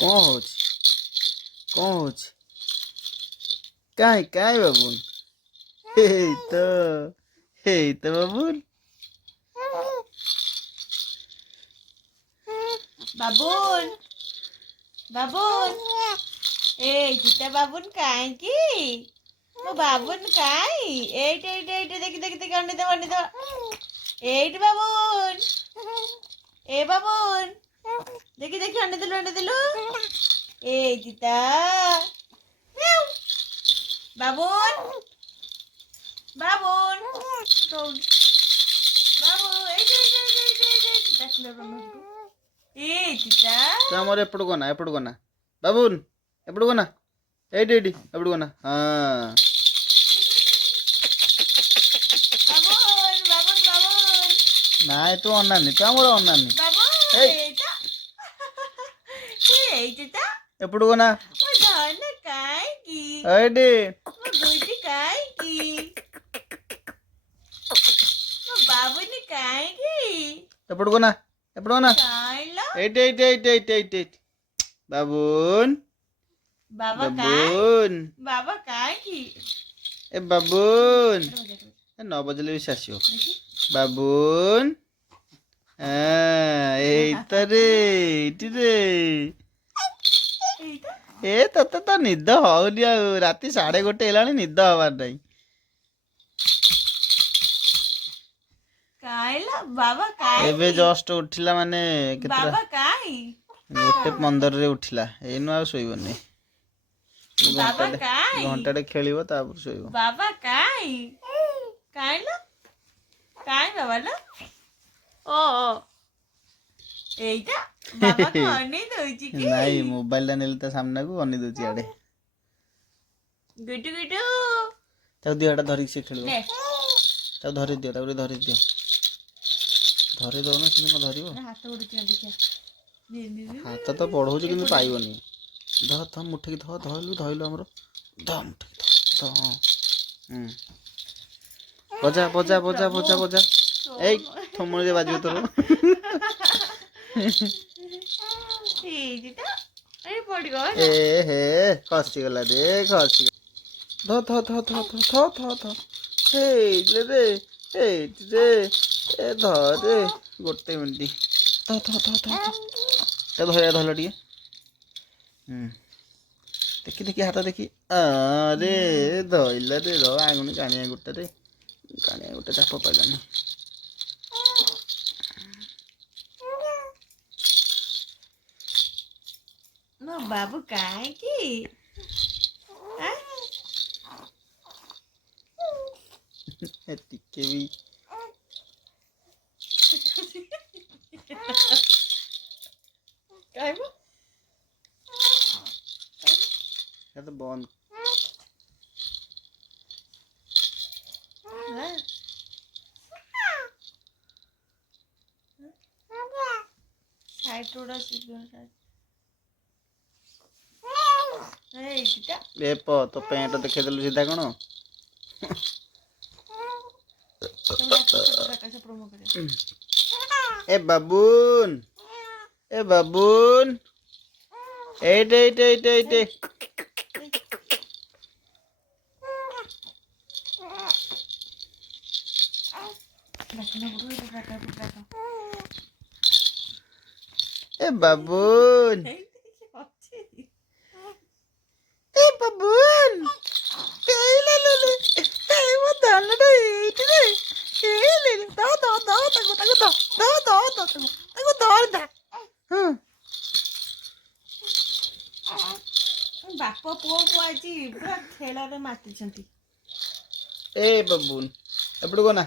କଣ ହଉଛି କଣ ହଉଛି କାଇଁ ବାବୁନ ହେଇ ତ ବାବୁନ ବାବୁନ ବାବୁନ ଏଇଟା ବାବୁନ କାହିଁକି ମୋ ବାବୁନ କାଇଁ ଏଇଟା ଦେଖି ଅନେଇଦବ ଏଇଠି ବାବୁନ ଏ ବାବୁନ ଦେଖି ଅନେଇଦେଲୁ ଏଇଠି ତା ବାବୁନ ବାବୁନ ବାବୁ ଏଇଠି ଆମର ଏପଟକୁ ଗନା ବାବୁନ ଏପଟକୁ ଗନା ଏଇଠି ଏପଟକୁ ଗନା ହଁ ନାଇଁ ତୁ ଅନାନି ତୁ ଆମର ଅନାନି ଏପଟକୁ ଗନା ଏଇଠି ବାବୁନି କାହିଁକି ଏପଟକୁ ଗନା ଏଇଠି ବାବୁନ ବାବୁନ ବାବା କାହିଁକି ଏ ବାବୁନ ନ ବଜେଇଲେ ବି ଆସିବ ବାବୁନ ଏଇଠି ରେ ଏ ତତେ ତ ନିଦ ହଉନି ଆଉ ରାତି 1:30 ହେଲାଣି ନିଦ ହବାର ନାହିଁ ଏବେ ଜଷ୍ଟ ଉଠିଲା ମାନେ କେତେଟା 1:15 ଉଠିଲା ଏଇନୁ ଆଉ ଶୋଇବନି ଘଣ୍ଟାଟେ ଖେଳିବ ତାପରେ ଶୋଇବ ବାବା କାଇଁ ବାବା ଲୋ ଓ ଏଇଟା ବାବାକୁ ଅନେଇ ଦଉଛି କି ନାଇଁ ମୋବାଇଲଟା ନେଲେ ତା ସାମ୍ନାକୁ ଅନେଇ ଦଉଛି ଆଡେ ଗୁଟୁ ତାକୁ ଦିଅ ଏଟା ଧରିକି ସେ ଖେଳିବ ତାକୁ ଧରି ଦିଅ ଧରି ଦଉନ ସେ କଣ ଧରିବ ହାତ ତ ବଢଉଛି କିନ୍ତୁ ପାଇବନି ମୁଠିକି ଧଇଲୁ ଆମର ମୁଠିକି ବଜା ଏଇ ଥମୁଣିରେ ବାଜିବ ତୋର ଖସିଗଲା ରେ ହେଇରେ ଧରେ ଗୋଟେ ମିନିଟ୍ ଧରିଲ ଟିକେ ଦେଖି ହାତ ଦେଖି ଆରେ ଧଇଲା ରେ ଆଙ୍ଗୁଣି କାଣିଆ ଗୋଟେ ଚାପ ପାଇଲାନି ମୋ ବାବୁ କାହିଁକି ଟିକେ ବି ବନ୍ଦ ତୋ ପ୍ୟାଣ୍ଟ ଦେଖେଇଦେଲୁ ସିଧା କଣ ଏ ବାବୁନ ଏଇଟେ ଏ ବାବୁନ ମୋ ଧାନଟା ଏଇଠିରେ ବାପ ପୁଅକୁ ଆଜି ପୁରା ଖେଳରେ ମାତିଛନ୍ତି ଏ ବାବୁନ ଏପଟକୁ ଗନା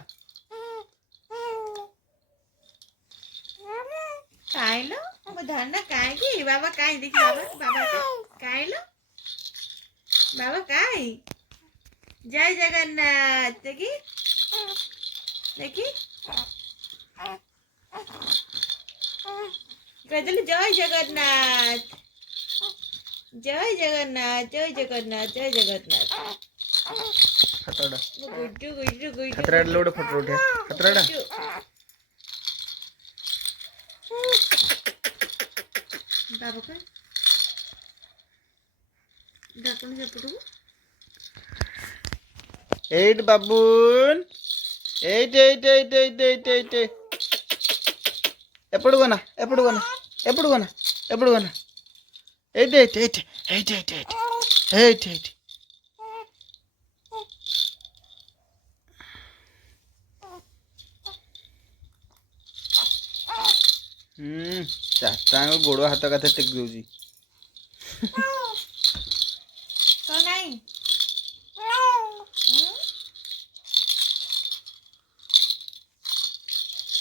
କାହିଁଲୋ ମୋ ଧାନ କାହିଁକି ବାବା କାହିଁ ଦେଖି ବାବା କାହିଁଲୋ ବାବା କାହିଁ ଜୟ ଜଗନ୍ନାଥ ଦେଖି କହିଦେଲୁ ଜୟ ଜଗନ୍ନାଥ জয় জগন্নাথ, জয় জগন্নাথ, জয় জগন্নাথ। ଫଟୋଟା গুড্ডু গুড্ডু গুড্ডু ହାତରେ ଆଡ଼ିଲେ ଗୋଟେ ଫଟୋ ଉଠେଇବା ହାତରେ ଆଡ଼ା গুড্ডু। ବାବା କାଇଁ ଡାକୁନି ସେପଟକୁ। ଏଇଠି ବାବୁନ ଏଇଠି ଏଇଠି ଏଇଠି ଏଇଠି ଏଇଠି ଏଇଠି ଏପଟକୁ ଗନା ଏପଟକୁ ଗନା ଏପଟକୁ ଗନା ଏପଟକୁ ଗନା ଏଇଠି ଏଇଠି ଏଇଠି ଏଇଠି ଏଇଠି ଏଇଠି ଏଇଠି ଏଇଠି ଚାରିଟାଙ୍କ ଗୋଡ଼ ହାତ କଥା ଟେକି ଦଉଛି। ତ ନାଇଁ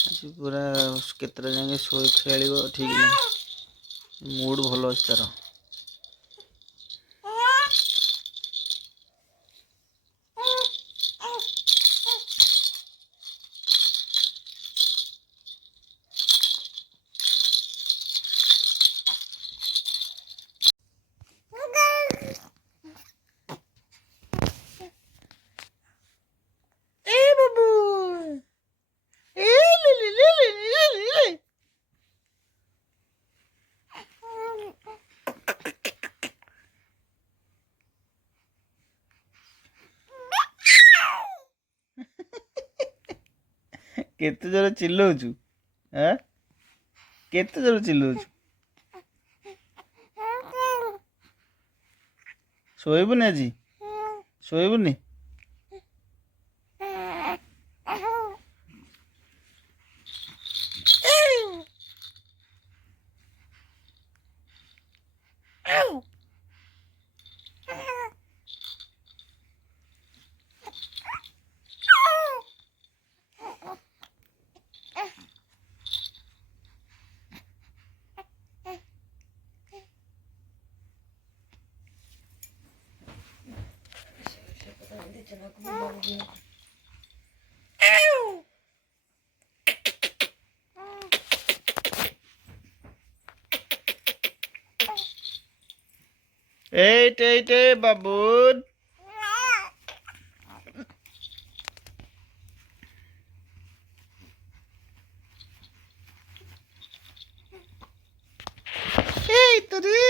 ଆଜି ପୁରା କେତେଟା ଯାଏଁ ଶୋଇ ଖେଳିବ ଠିକ୍ ନାହିଁ। ମୁଡ୍ ଭଲ ଅଛି ତାର। ଏ ବାବୁ ଏ ଲି ଲି ଲି ଲି ଲି ଲି ଲି। କେତେ ଜୋର ଚିଲ୍ଲଉଛୁ ଆଁ କେତେ ଜୋର ଚିଲ୍ଲଉଛୁ ଶୋଇବୁନି ଆଜି ଶୋଇବୁନି এইট এইট বাবুন এই তো রে